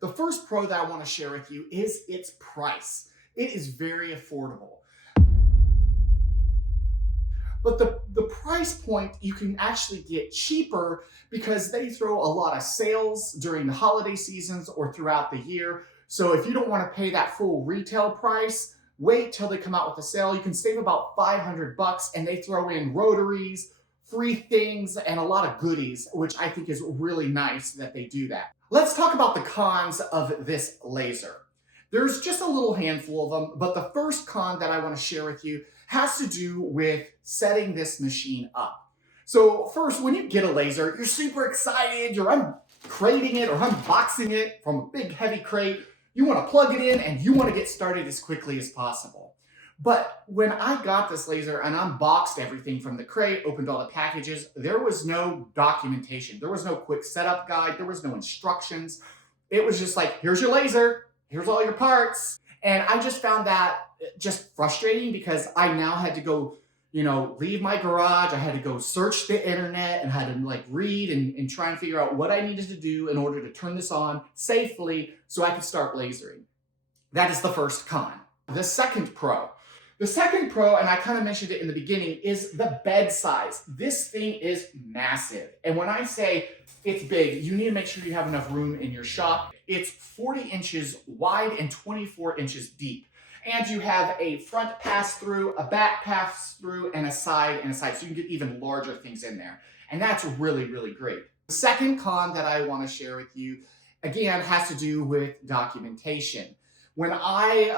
The first pro that I want to share with you is its price. It is very affordable. But the price point you can actually get cheaper because they throw a lot of sales during the holiday seasons or throughout the year. So if you don't want to pay that full retail price, wait till they come out with a sale. You can save about 500 bucks and they throw in rotaries, free things, and a lot of goodies, which I think is really nice that they do that. Let's talk about the cons of this laser. There's just a little handful of them, but the first con that I want to share with you has to do with setting this machine up. So first, when you get a laser, you're super excited, you're uncrating it or unboxing it from a big heavy crate. You want to plug it in and you want to get started as quickly as possible. But when I got this laser and unboxed everything from the crate, opened all the packages, there was no documentation. There was no quick setup guide. There was no instructions. It was just like, here's your laser, here's all your parts. And I just found that just frustrating because I now had to go, leave my garage. I had to go search the internet and had to read and try and figure out what I needed to do in order to turn this on safely so I could start lasering. That is the first con. The second pro, and I kind of mentioned it in the beginning, is the bed size. This thing is massive. And when I say it's big, you need to make sure you have enough room in your shop. It's 40 inches wide and 24 inches deep. And you have a front pass-through, a back pass-through, and a side. So you can get even larger things in there. And that's really, really great. The second con that I want to share with you, again, has to do with documentation. When I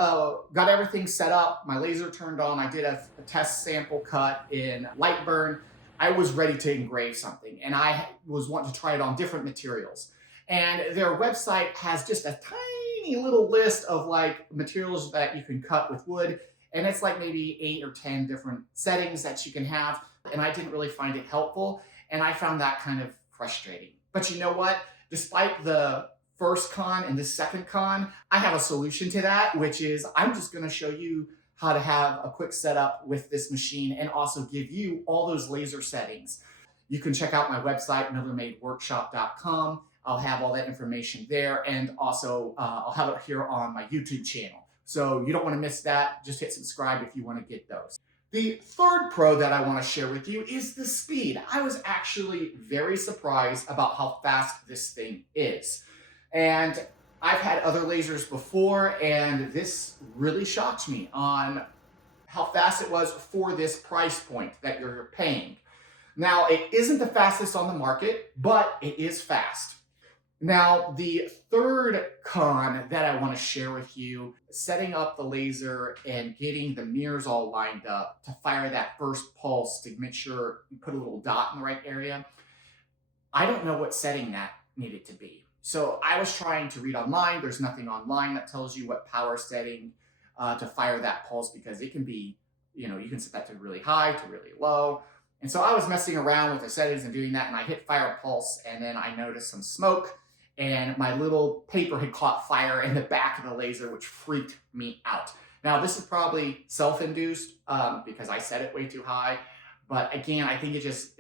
got everything set up, my laser turned on, I did a test sample cut in Lightburn, I was ready to engrave something. And I was wanting to try it on different materials. And their website has just a tiny little list of materials that you can cut with wood. And it's maybe 8 or 10 different settings that you can have. And I didn't really find it helpful. And I found that kind of frustrating. But you know what? Despite the first con and the second con, I have a solution to that, which is I'm just going to show you how to have a quick setup with this machine and also give you all those laser settings. You can check out my website, millermadeworkshop.com. I'll have all that information there, and also I'll have it here on my YouTube channel. So you don't want to miss that. Just hit subscribe if you want to get those. The third pro that I want to share with you is the speed. I was actually very surprised about how fast this thing is. And I've had other lasers before, and this really shocked me on how fast it was for this price point that you're paying. Now, it isn't the fastest on the market, but it is fast. Now, the third con that I want to share with you, setting up the laser and getting the mirrors all lined up to fire that first pulse to make sure you put a little dot in the right area. I don't know what setting that needed to be. So I was trying to read online. There's nothing online that tells you what power setting to fire that pulse, because it can be, you can set that to really high, to really low. And so I was messing around with the settings and doing that, and I hit fire pulse, and then I noticed some smoke, and my little paper had caught fire in the back of the laser, which freaked me out. Now, this is probably self-induced because I set it way too high. But again, I think it just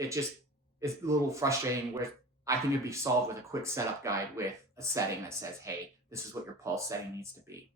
is a little frustrating. I think it'd be solved with a quick setup guide with a setting that says, hey, this is what your pulse setting needs to be.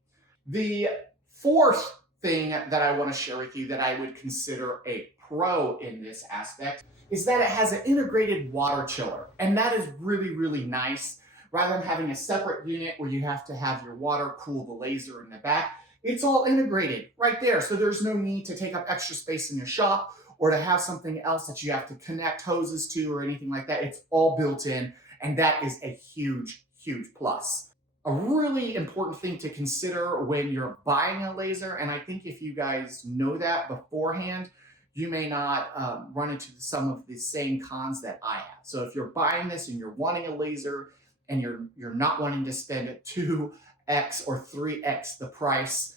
The fourth thing that I want to share with you that I would consider a pro in this aspect is that it has an integrated water chiller. And that is really, really nice. Rather than having a separate unit where you have to have your water cool the laser in the back, it's all integrated right there. So there's no need to take up extra space in your shop or to have something else that you have to connect hoses to or anything like that. It's all built in, and that is a huge, huge plus. A really important thing to consider when you're buying a laser, and I think if you guys know that beforehand, you may not run into some of the same cons that I have. So if you're buying this and you're wanting a laser and you're not wanting to spend 2x or 3x the price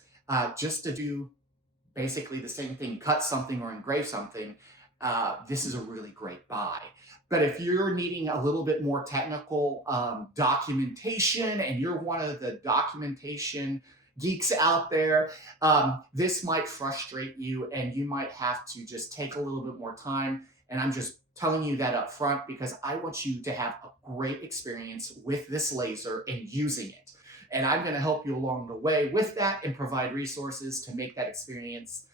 just to do basically the same thing, cut something or engrave something, this is a really great buy. But if you're needing a little bit more technical documentation and you're one of the documentation geeks out there, this might frustrate you and you might have to just take a little bit more time. And I'm just telling you that up front because I want you to have a great experience with this laser and using it. And I'm going to help you along the way with that and provide resources to make that experience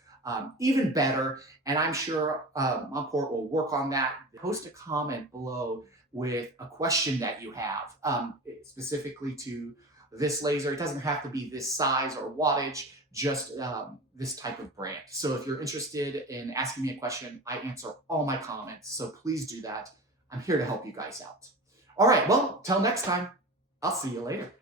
even better. And I'm sure Monport will work on that. Post a comment below with a question that you have specifically to this laser. It doesn't have to be this size or wattage, just this type of brand. So if you're interested in asking me a question, I answer all my comments. So please do that. I'm here to help you guys out. All right, well, till next time, I'll see you later.